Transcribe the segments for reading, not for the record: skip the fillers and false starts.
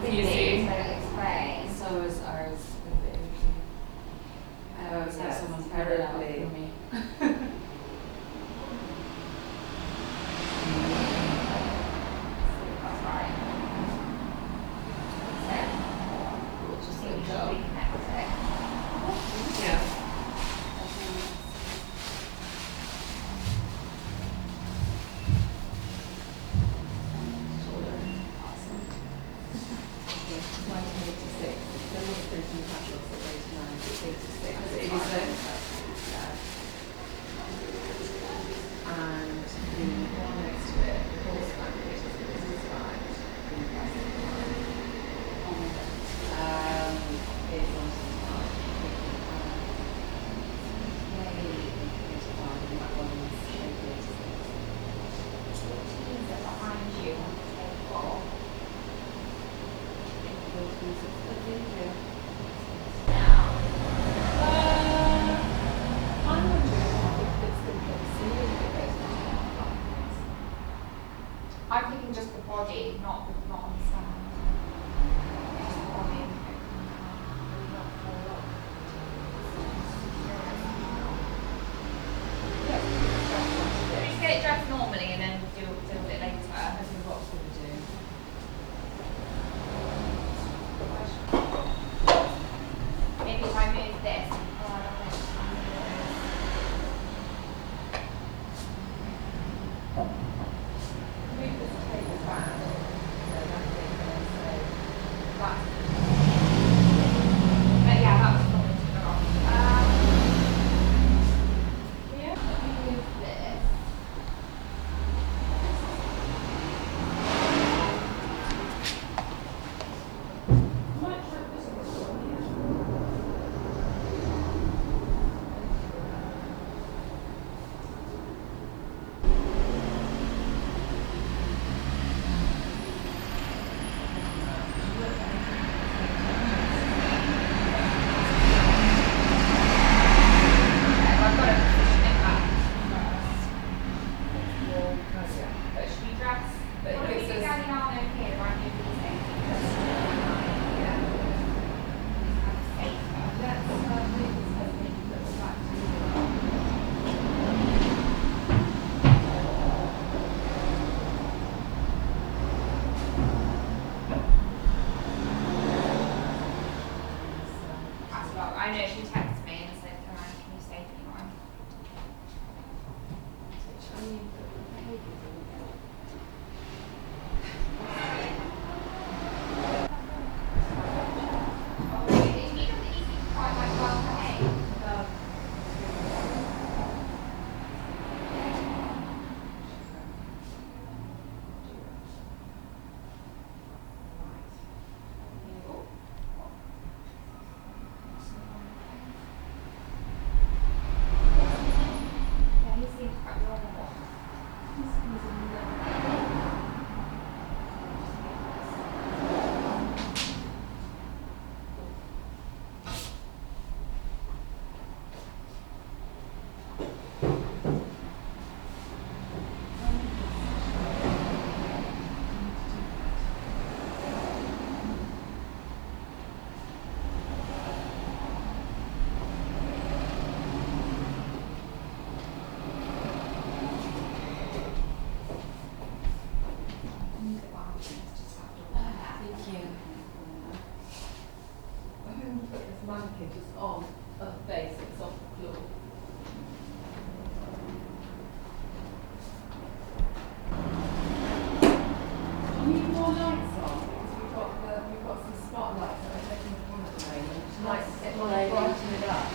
confusing. Explain. So is ours with the AG. I always have someone cut it out for me. That's right. So, We'll just I think let you go. should reconnect it. Yeah. Shoulder. Awesome. Okay, 1986. Then we'll finish in the capital, so 89, 86. 86. And the one next to it, the horseback, which is the business side, in the plastic line. It's on some time. Is it behind you on the table? Now. I'm wondering if it's the proximity that goes into that. I'm thinking just the body, not on the stand. Just the body. Really not fall off. Just get it dressed normally and then do it later. I think what we're going to do. Maybe if I move this. Oh, I don't know. Move this table back. So that thing goes, so That's yeah, that was probably too long. yeah. Let me move this. Might try putting this one here. Okay, I've got to position it back first. Well, yeah. But should we dress? But What if if it we do says- Galliano here, right near the same? Yeah. Safer. Let's move this head maybe put it back to the As well. I know she texted me and said, can you save anyone? Oh, really? He doesn't eat quite like well behaved. Yeah, he seems quite normal. Thank you. I'm going to put this mannequin just on a base, it's off the floor. Do you need more lights on? Because we've got some spotlights that are taking the front at the moment. Lights get brighten it up.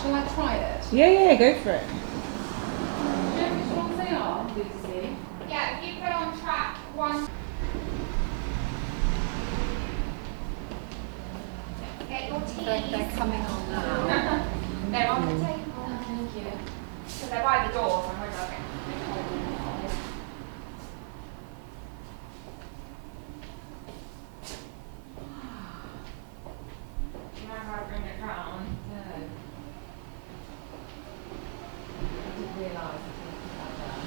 Shall I try it? Yeah, go for it. Do you know which ones they are, Lucy? Yeah, if you put on track 1. Get your teas. They're coming on now. They're on the table. Thank you. So they're by the door, so I'm worried about getting Do you mind if I bring it round? No. I didn't realise it was like that.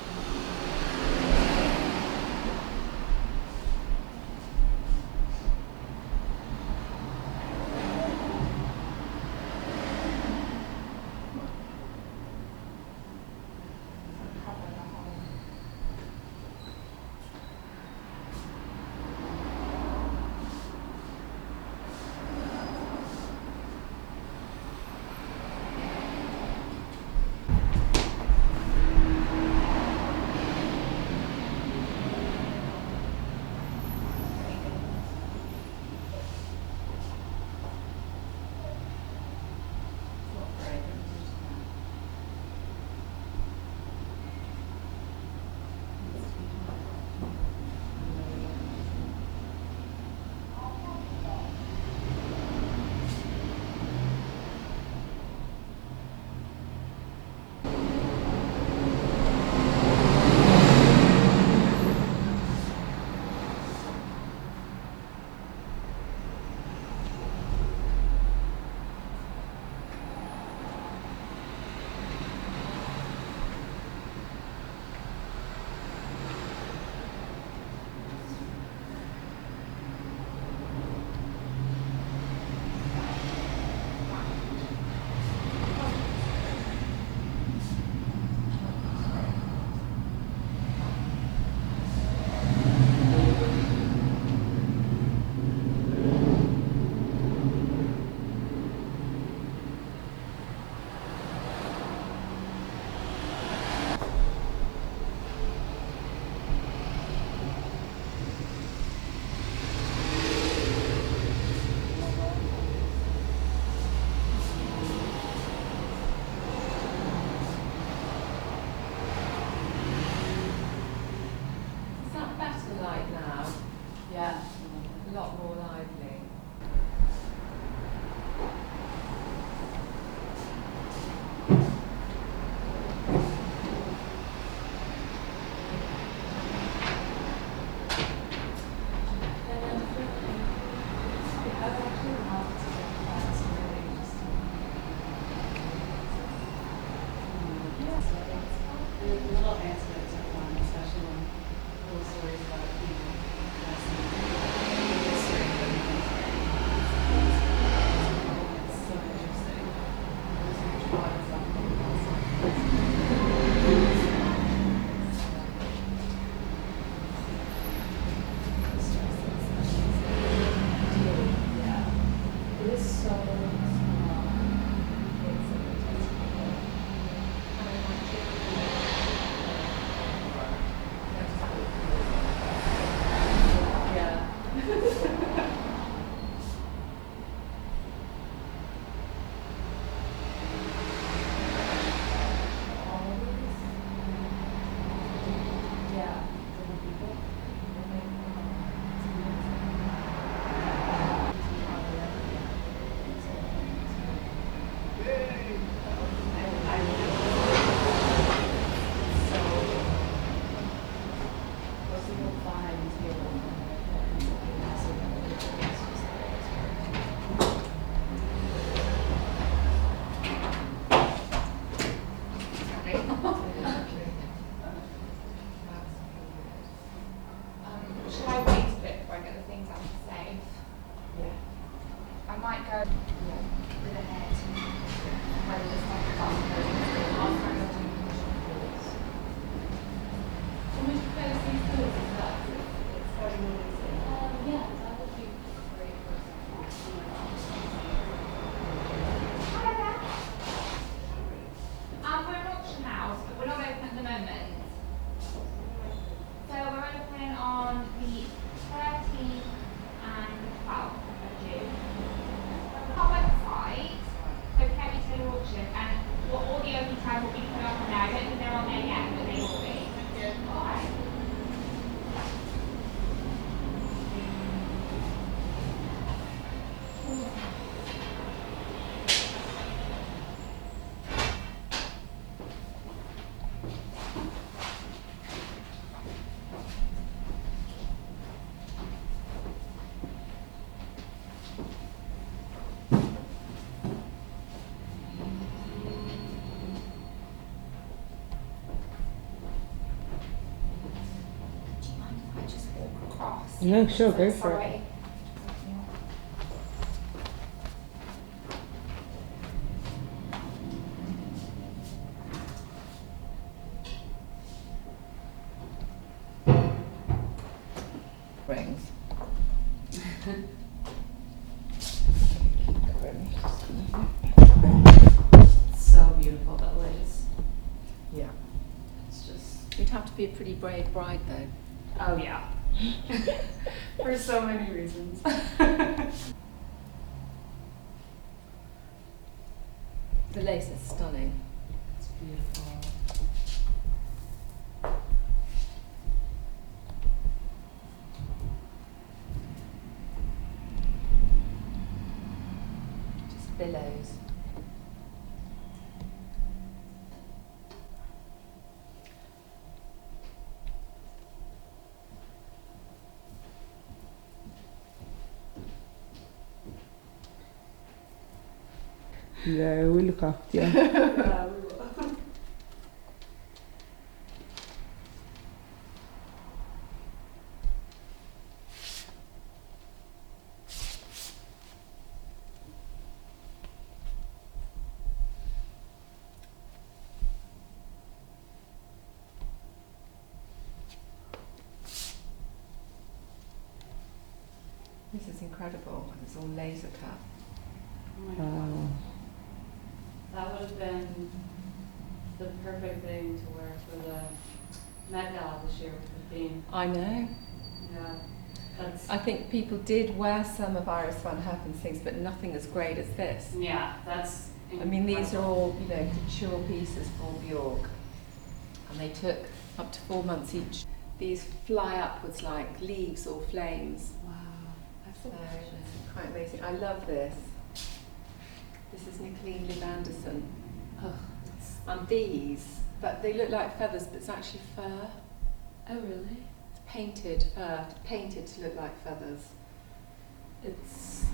so small. It's a fantastic book. And I like it. Yeah. Shall I wait a bit before I get the things out of the safe? Yeah. I might go with a head. Whether there's like a button I'll try not to do How much place these doors is that? It's very noisy. Yeah, that would be great for Hello there. We're an auction house, but we're not open at the moment. So we're open on the 13th and the 12th of June. Our website, so Kerry Taylor Auction, and all the opening times will be put up on there. I don't think they're on there yet, but they will be. Alright. Do you mind if I just walk across? No, sure, go for it. Sorry. Rings. So beautiful, that lace. Yeah. It's just. You'd have to be a pretty brave bride, though. Oh yeah. For so many reasons. The lace is stunning. It's beautiful. Just billows. Yeah, we look after you. Yeah, we will. This is incredible. It's all laser cut. Oh my God. That would have been the perfect thing to wear for the Met Gala this year with the theme. I know. Yeah, that's. I think people did wear some of Iris van Herpen's things, but nothing as great as this. Yeah, that's. I mean, these are incredible. all, you know, couture pieces for Bjork. And they took up to 4 months each. These fly upwards like leaves or flames. Wow, that's So so gorgeous. it's quite amazing. I love this. This is Nicolene Liv Anderson. Oh, it's. And these, but they look like feathers, but it's actually fur. Oh really? It's painted fur, painted to look like feathers. It's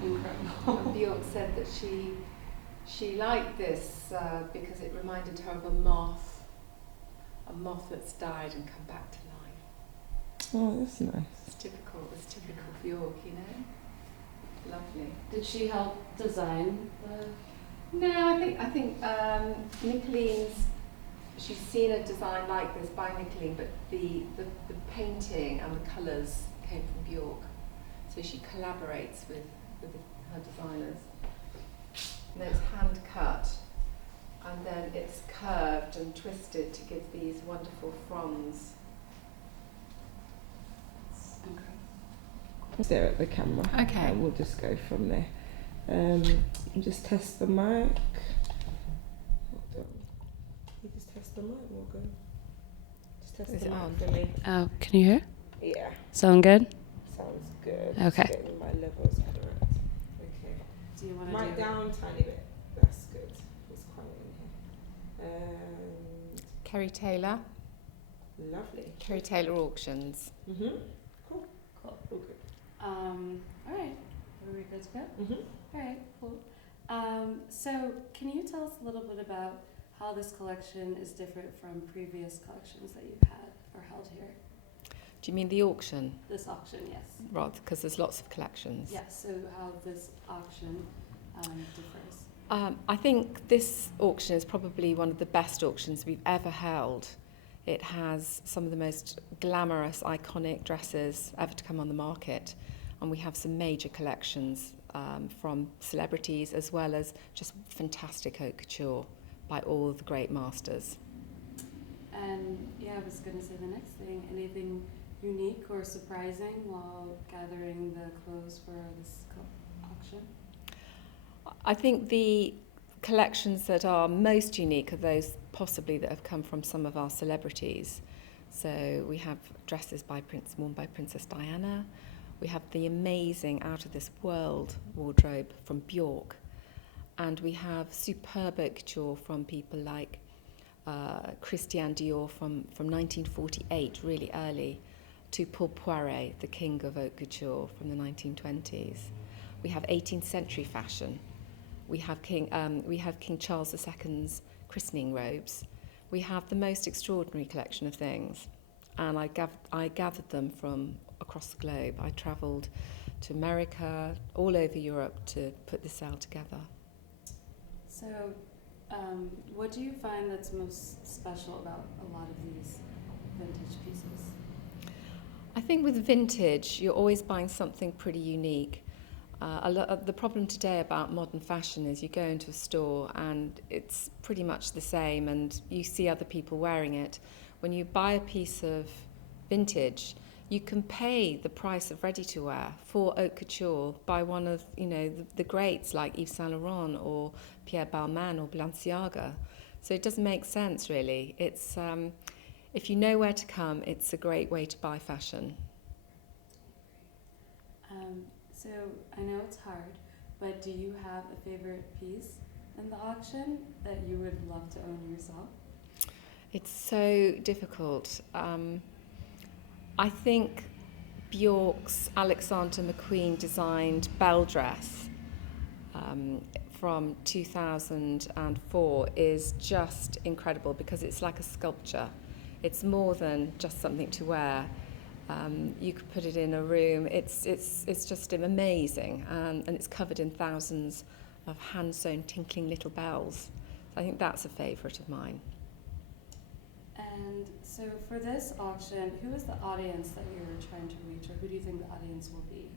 And incredible. Bjork said that she liked this because it reminded her of a moth that's died and come back to life. Oh, that's nice. It's typical Bjork, you know? Lovely. Did she help design the? No, I think Nicolene's, she's seen a design like this by Nicoline, but the painting and the colours came from Bjork. So she collaborates with her designers. bronze. Okay. Stare at the camera. Okay. And we'll just go from there. Just test the mic. Hold on. You just test the mic, Morgan. Just test Is the it mic on? for me. Oh, can you hear? Yeah, Sound good? sounds good. Okay. Just getting my levels correct. Okay. Do you want Mic to down tiny bit. That's good. It's quiet in here. And Kerry Taylor. lovely. Kerry Taylor Auctions. Mhm. Cool. Cool. All good. All right. Are we good to go? Mhm. All right, cool. So can you tell us a little bit about how this collection is different from previous collections that you've had or held here? Do you mean the auction? This auction, yes. Right, because there's lots of collections. Yes, so how this auction differs. I think this auction is probably one of the best auctions we've ever held. It has some of the most glamorous, iconic dresses ever to come on the market. And we have some major collections from celebrities as well as just fantastic haute couture by all the great masters. And yeah, I was going to say the next thing, anything unique or surprising while gathering the clothes for this auction? I think the collections that are most unique are those possibly that have come from some of our celebrities. So we have dresses worn by Princess Diana. We have the amazing out-of-this-world wardrobe from Bjork. And we have superb haute couture from people like Christian Dior from 1948, really early, to Paul Poiret, the king of haute couture from the 1920s. We have 18th century fashion. We have King Charles II's christening robes. We have the most extraordinary collection of things. And I gathered them from across the globe. I travelled to America, all over Europe to put this out together. So what do you find that's most special about a lot of these vintage pieces? I think with vintage, you're always buying something pretty unique. The problem today about modern fashion is you go into a store and it's pretty much the same and you see other people wearing it. When you buy a piece of vintage, you can pay the price of ready-to-wear for haute couture by one of the greats like Yves Saint Laurent or Pierre Balmain or Balenciaga. So it doesn't make sense really. It's if you know where to come, it's a great way to buy fashion. So I know it's hard, but do you have a favorite piece in the auction that you would love to own yourself? It's so difficult. I think Bjork's Alexander McQueen designed bell dress from 2004 is just incredible because it's like a sculpture. It's more than just something to wear. You could put it in a room. It's just amazing, and it's covered in thousands of hand-sewn tinkling little bells. I think that's a favourite of mine. And so for this auction, who is the audience that you're trying to reach, or who do you think the audience will be?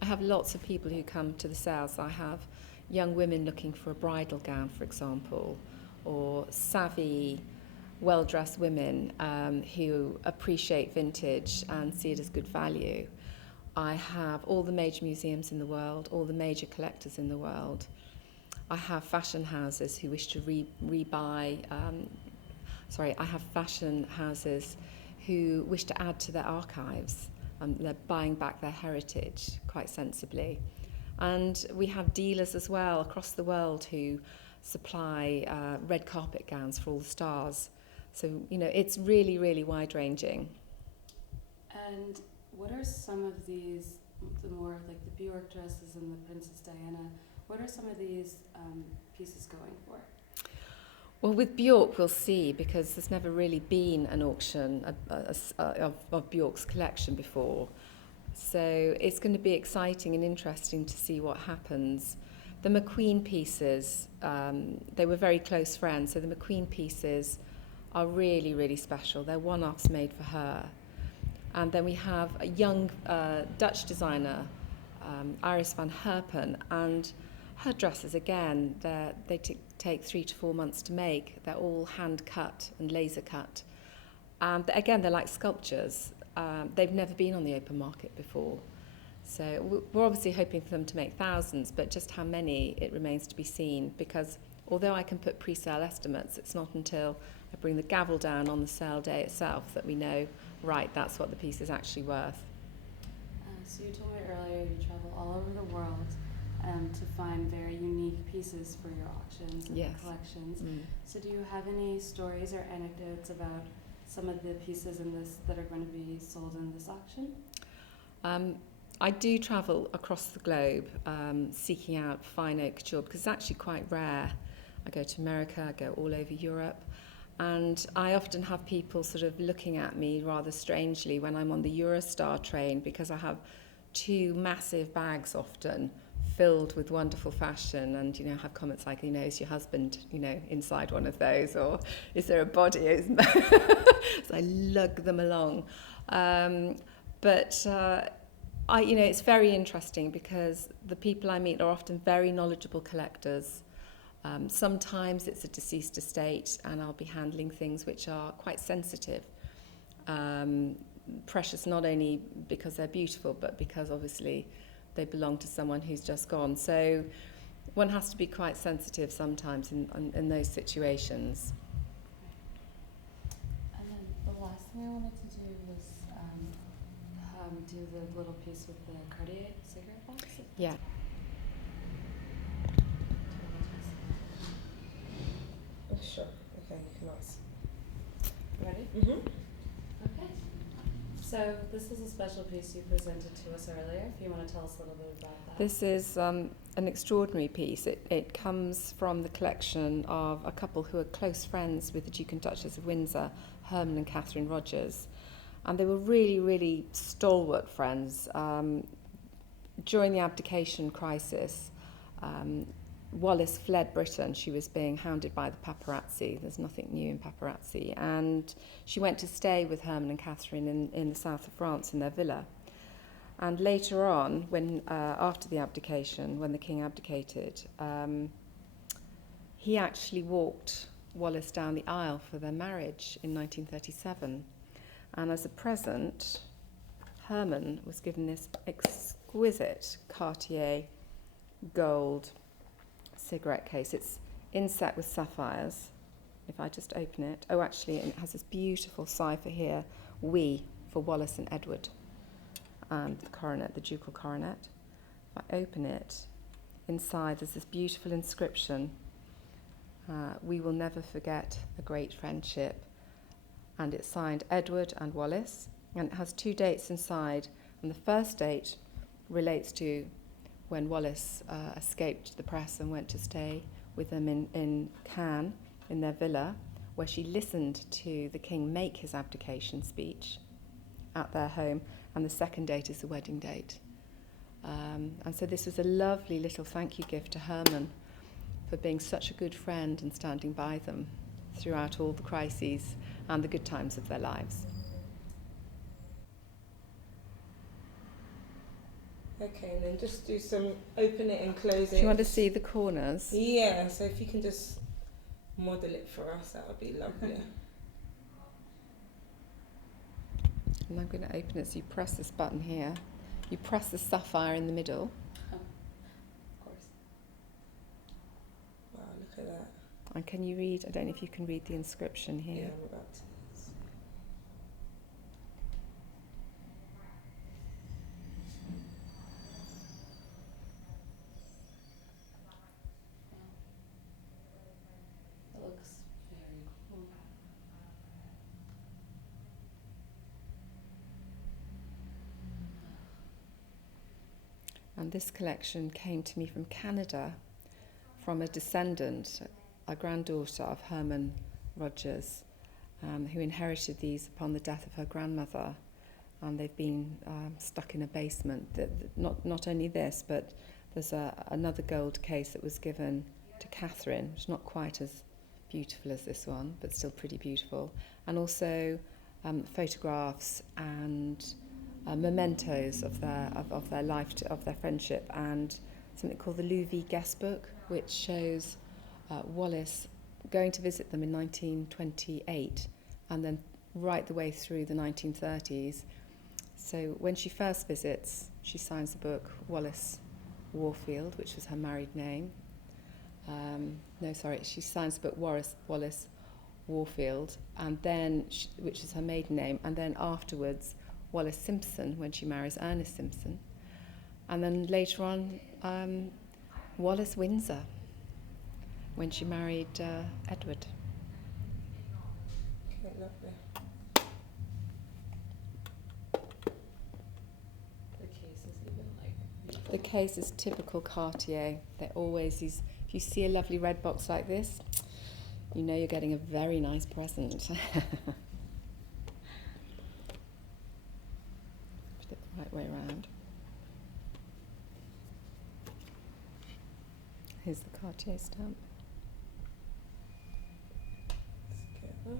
I have lots of people who come to the sales. I have young women looking for a bridal gown, for example, or savvy, well-dressed women who appreciate vintage and see it as good value. I have all the major museums in the world, all the major collectors in the world. I have fashion houses who wish to rebuy. I have fashion houses who wish to add to their archives. They're buying back their heritage quite sensibly. And we have dealers as well across the world who supply red carpet gowns for all the stars. So, it's really, really wide-ranging. And what are some of these, the more like the Bjork dresses and the Princess Diana, what are some of these pieces going for? Well, with Bjork, we'll see, because there's never really been an auction of Bjork's collection before. So it's going to be exciting and interesting to see what happens. The McQueen pieces, they were very close friends, so the McQueen pieces are really, really special. They're one-offs made for her. And then we have a young Dutch designer, Iris van Herpen, and her dresses, again, they take 3 to 4 months to make. They're all hand-cut and laser-cut. And again, they're like sculptures. They've never been on the open market before. So we're obviously hoping for them to make thousands, but just how many, it remains to be seen, because although I can put pre-sale estimates, it's not until I bring the gavel down on the sale day itself that we know, right, that's what the piece is actually worth. So you told me earlier you travel all over the world to find very unique pieces for your auctions and Yes. collections. Mm. So do you have any stories or anecdotes about some of the pieces in this that are going to be sold in this auction? I do travel across the globe seeking out fine oak jewel because it's actually quite rare. I go to America, I go all over Europe, and I often have people sort of looking at me rather strangely when I'm on the Eurostar train, because I have 2 massive bags often filled with wonderful fashion, and have comments like, is your husband inside one of those, or is there a body? So I lug them along, but it's very interesting because the people I meet are often very knowledgeable collectors. Sometimes it's a deceased estate and I'll be handling things which are quite sensitive, precious not only because they're beautiful but because obviously they belong to someone who's just gone. So one has to be quite sensitive sometimes in those situations. And then the last thing I wanted to do was do the little piece with the Cartier cigarette box. Yeah. Sure. Okay, you can ask. Ready? Mm-hmm. Okay. So this is a special piece you presented to us earlier. If you want to tell us a little bit about that. This is an extraordinary piece. It comes from the collection of a couple who are close friends with the Duke and Duchess of Windsor, Herman and Catherine Rogers. And they were really, really stalwart friends. During the abdication crisis, Wallis fled Britain. She was being hounded by the paparazzi. There's nothing new in paparazzi. And she went to stay with Herman and Catherine in the south of France in their villa. And later on, when after the abdication, when the king abdicated, he actually walked Wallis down the aisle for their marriage in 1937. And as a present, Herman was given this exquisite Cartier gold cigarette case. It's inset with sapphires. If I just open it, actually it has this beautiful cipher here, "We" for Wallis and Edward, and the coronet, the ducal coronet. If I open it, inside there's this beautiful inscription, "We will never forget a great friendship," and it's signed Edward and Wallis, and it has 2 dates inside, and the first date relates to when Wallis escaped the press and went to stay with them in Cannes, in their villa, where she listened to the king make his abdication speech at their home, and the second date is the wedding date. And so this was a lovely little thank you gift to Herman for being such a good friend and standing by them throughout all the crises and the good times of their lives. Okay, and then just do some open it and close it. Do you want to see the corners? Yeah, so if you can just model it for us, that would be lovely. And I'm going to open it, so you press this button here. You press the sapphire in the middle. Of course. Wow, look at that. And can you read, I don't know if you can read the inscription Yeah, here. I'm about to. That looks very cool. And this collection came to me from Canada, from a descendant, a granddaughter of Herman Rogers, who inherited these upon the death of her grandmother. And they've been stuck in a basement. Not only this, but there's another gold case that was given to Catherine, which is not quite as beautiful as this one, but still pretty beautiful. And also photographs and mementos of their life, of their friendship, and something called the Louvie guest book, which shows Wallis going to visit them in 1928, and then right the way through the 1930s. So when she first visits, she signs the book Wallace Warfield, which was her married name. She signs the book Wallace Warfield, and then which is her maiden name, and then afterwards Wallace Simpson when she marries Ernest Simpson, and then later on Wallace Windsor when she married Edward. Okay, lovely. The case is even like. The case is typical Cartier. They're always these. If you see a lovely red box like this, you know you're getting a very nice present. Put it the right way around. Here's the Cartier stamp. Let's get that.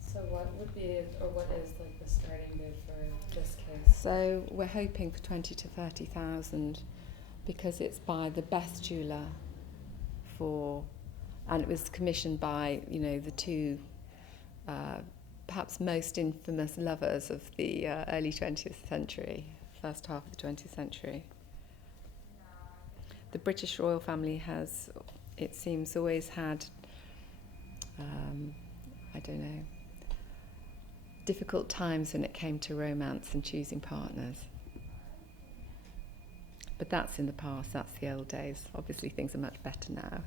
So what would be, or what is like the starting bid for this case? So we're hoping for 20 to 30,000 because it's by the best jeweller and it was commissioned by, the two perhaps most infamous lovers of the early 20th century, first half of the 20th century. The British royal family has, it seems, always had, difficult times when it came to romance and choosing partners. But that's in the past, that's the old days. Obviously things are much better now.